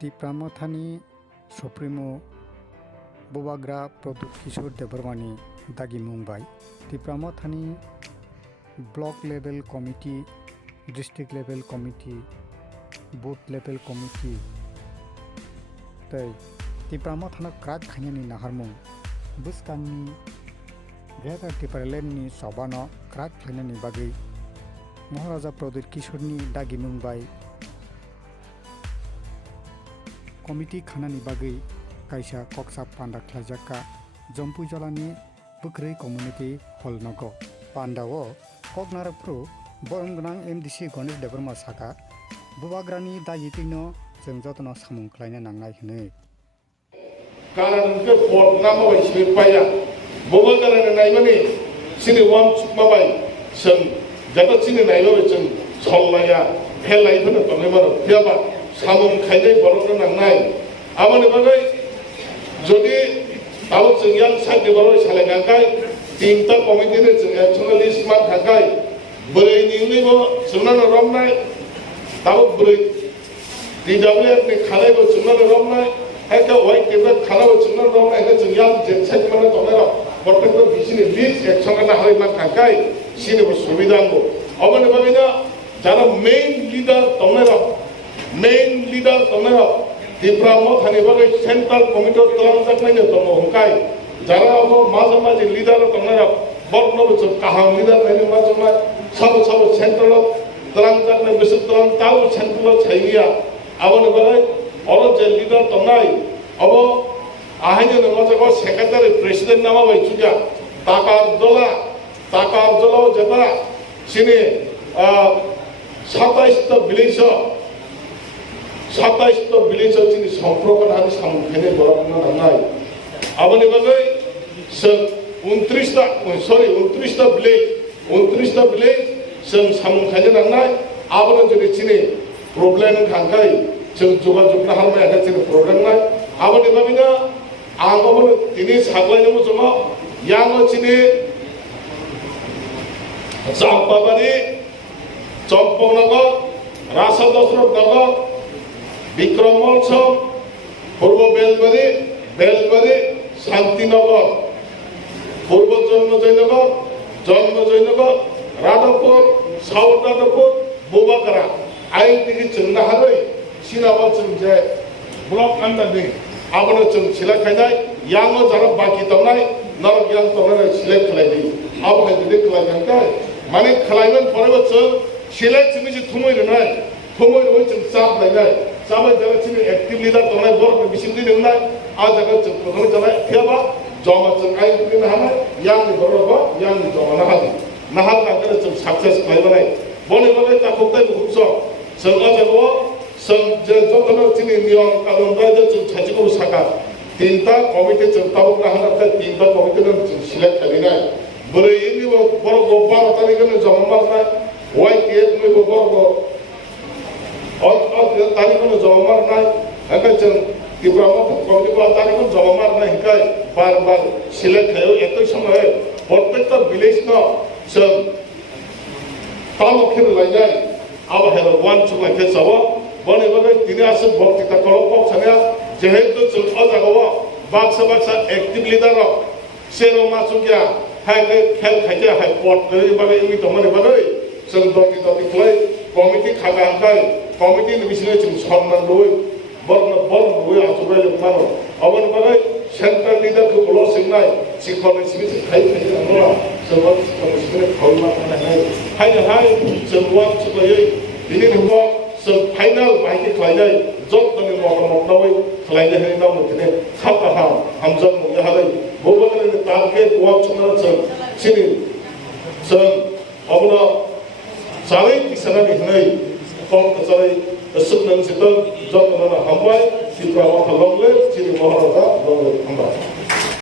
Tipra Mothani Supremo Bobagra Product Kishore Debarwani Dagi Mumbai Tipra Mothani Block Level Committee District Level Committee Booth Level Committee Tai Tipra Mothana Krat Khanyani Naharmung Buskani Greater Tipra Lemni Sabana Krat Khanyani Bagi Maharaja Product Kishore Dagi Mumbai Commitee Khanani Bagai Kaisa Kokchap Panda Khlaijak Jampuijala ni Bukrei Community Hall Nago Panda o Koknara Pro Boronggnang MDC Ganesh Debarma Saka Bubagrani Dayitino Jengjotono Samung Khlaina Nangnai Hne Kalanke Port Namo Sipaya Bubagrani Naimani Sini Wam Chukmabai Seng Jagat Sini Nailo Seng Solaya Helai Phana Tomemaro Phiaba Samung Khaijai Borokna Nangnai Amani Bagai Jodi Tabuk Sengyang Sakti Borok Salengangkai Tinta Committee Nationalist Man Hakai Berai Ningli Bo Sunan Romnai Tabuk Berai DWF ni Khalai Bo Sunan Romnai Heka White Tibet Khalai Bo Sunan Romnai Heka Sengyang Jensek Mana Tonera Protector Bisini Leeds Action na Hari Man Hakai Sini Bo Subidango Amani Bagai Jara main leader Tonera Main leader Tonera Tipra Mothani Bagai Central Committee of Khlaijak Naine Tomo Hongkai Jara Abo Mazamaji leader Tonera Borno Bich Kaham leader Naine Mazama Sabo Central Khlaijak Naine Bisut Tlang Tau Central Chaiya Abone Bagai Oro Je leader Tongai Abo Ahanya Namajago Secretary President Nama Bai Chuja Takar Dola Jabara Sini 27টা village 27টা village যিনি সম্পর্ক হারি সামনে বরাবর নাই আবনি বাগাই 29টা village जों সামখানে নাংনাই আবনি যদি চিনি problem খাঙ্গাই जों যোগাযোগ না হালমাই আগে চিনি প্রবলেম নাই আবনি বাবিনা আগমন তিনি সাগলাইনো জমা ইয়াঙ্গ চিনি জামপাবাড়ি চম্পকনগর রাসা দশরথ নগর বিক্রম মঞ্চ পূর্ব বেলবাড়ি শান্তিনগর পূর্ব জন্মজয়নগর রাধবপুর সাউথ রাধবপুর বোবাকারা আইন থেকে চন্না হারই সিনাবা जों যে ব্লক আন্ডারনি আবনো जों সিলেক্ট খাইনাই ইয়াঙ্গ যারা বাকি দনাই নরক ইয়াং তনাই সিলেক্ট খাইনি আবনো যদি খাইনাই মানে খাইমান পরে বছর সিলেক্ট মিছে থুমইলো নাই থুমইলো जों চাপ লাইনাই Sama jaga sini aktif leader tonai borok bisim di nunai, ada jaga tonai jaga siapa, jama cengai di nahana, yang di borok yang di jama nahal kan kita sukses kali mana, boleh tak koktai bukuso, sengaja jago, sengaja sini niang kalung raja caci kau saka, tinta komite tahu nahana tinta komite dan select kali nai, beri ini borok gopar tadi kan jama mana, white cake ni borok tadi kan jawamar naik, angkat jeng Tipra Committee ko tadi kan jawamar naik kai bar select kayo itu sama protecta village na jeng tamu kiri lainnya apa hal one cuma ke sawa, boleh ini asal bukti tak kalau kok sana jahit tu jeng ada kawa baksa aktif leader sero masuk ya, hai khel khaja hai port dari bagai ini teman bagai jeng bukti kelai committee khaga kai Committee ni bisnya cuma সম্মান রই বর্ণ রই আচুরাই লোকমানো অবন বাগাই central leader কো বলো সিগনাই সিকনে সিমিস খাই আমরা সবাই কমিশনে ফলমা নাই হাই সবাই সবাই দিনে হবো সব ফাইনাল বাইকে খাইলাই যতনে মকনমকনাই খাইলে হেই নাম মতনে খাতা হামজম মুয়াহালাই ববনে তারকে ওয়াক ছনা সিনি সব অবনা সালাই কিসানা নিহনাই Kokchap sebelum situ jatuh mana hambai, Tipra Mothani Longle, sini Maharaja Longle hambai.